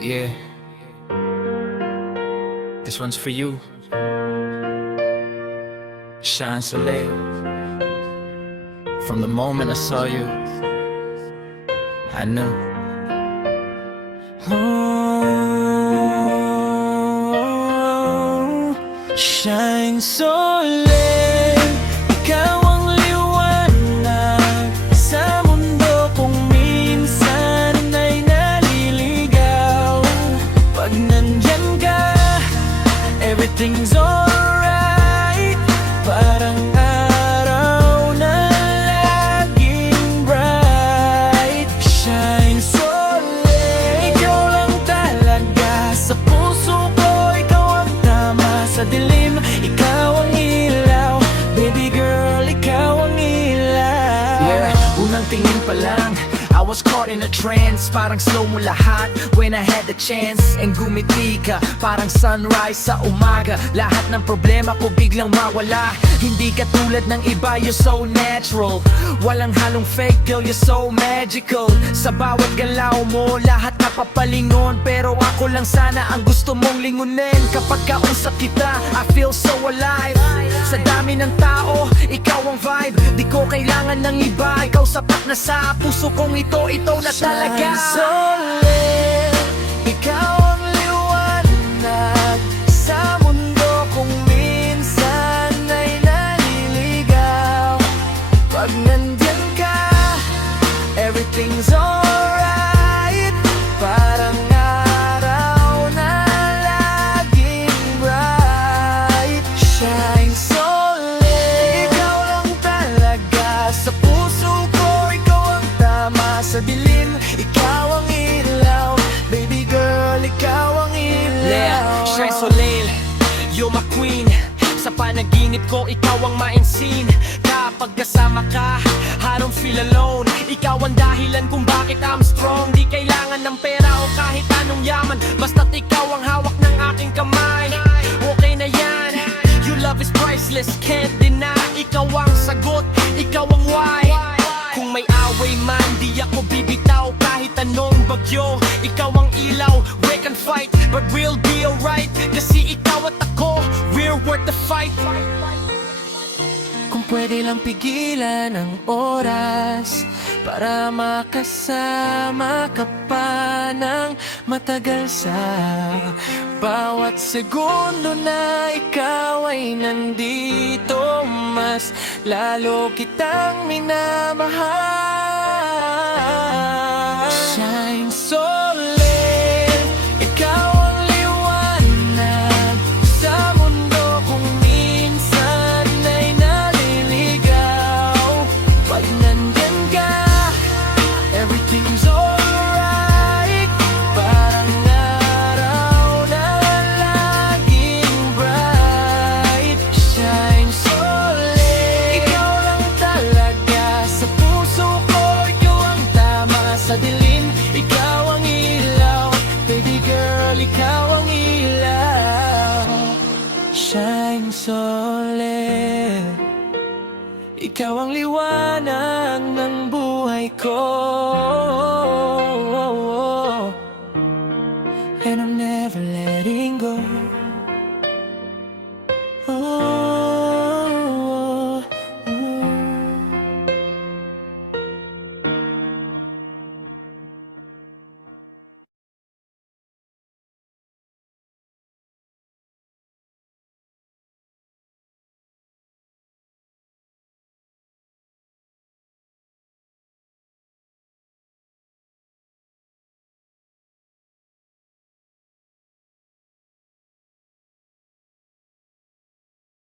Yeah, this one's for you. Shine Soleil. From the moment I saw you, I knew. Oh, shine Soleil, ikaw ang liwanag sa mundo kung minsan ay naliligaw. Pag nandyan ka, everything's alright. Parang araw na laging bright. Shine Soleil, ikaw lang talaga sa puso ko. Ikaw ang tama sa dilim, ikaw ang ilaw. Baby girl, ikaw ang ilaw. Yeah, unang tingin pa lang I was caught in a trance. Parang slow mo lahat when I had the chance. And gumiti ka, parang sunrise sa umaga. Lahat ng problema ko biglang mawala. Hindi ka tulad ng iba, you're so natural. Walang halong fake, girl, you're so magical. Sa bawat galaw mo, lahat napapalingon. Pero ako lang sana ang gusto mong lingunin. Kapag kausap kita, I feel so alive. Sa dami ng tao, ikaw ang vibe. Di ko kailangan ng iba, ikaw sapat na sa puso kong ito na talaga. Shine Soleil, ikaw ang liwanag sa mundo kung minsan ay naliligaw. Pag nandyan ka, everything's alright. Parang araw na laging bright. Shine Soleil, ikaw lang talaga sa puso ko. Ikaw ang tama sa dilim, ikaw ang ilaw. Baby girl, ikaw ang ilaw. Shine Soleil, you're my queen. Sa panaginip ko, ikaw ang mainsin. Kapag kasama ka, I don't feel alone. Ikaw ang dahilan kung bakit I'm strong. Di kailangan ng pera o kahit anong yaman, basta't ikaw ang hawak ng aking kamay. Okay na yan, your love is priceless, can't deny. Ikaw ang sagot, ikaw ang why. Kung may away man, di ako bibitaw. Kahit anong bagyo, ikaw ang ilaw. We can fight, but we'll be alright. Kasi ikaw at ako, we're worth the fight. Kung pwede lang pigilan ang oras para makasama ka pa ng matagal sa bawat segundo na ikaw ay nandito, mas lalo kitang minamahal. Shine Soleil, ikaw ang liwanag sa mundo kung minsan ay naliligaw. Pag nandyan ka, everything's alright. Parang araw na laging bright. Shine Soleil, ikaw lang talaga sa puso ko. Ikaw ang tama sa dilim, ikaw ang ilaw. Baby girl, ikaw ang ilaw. Shine Soleil, ikaw ang liwanag ng buhay ko.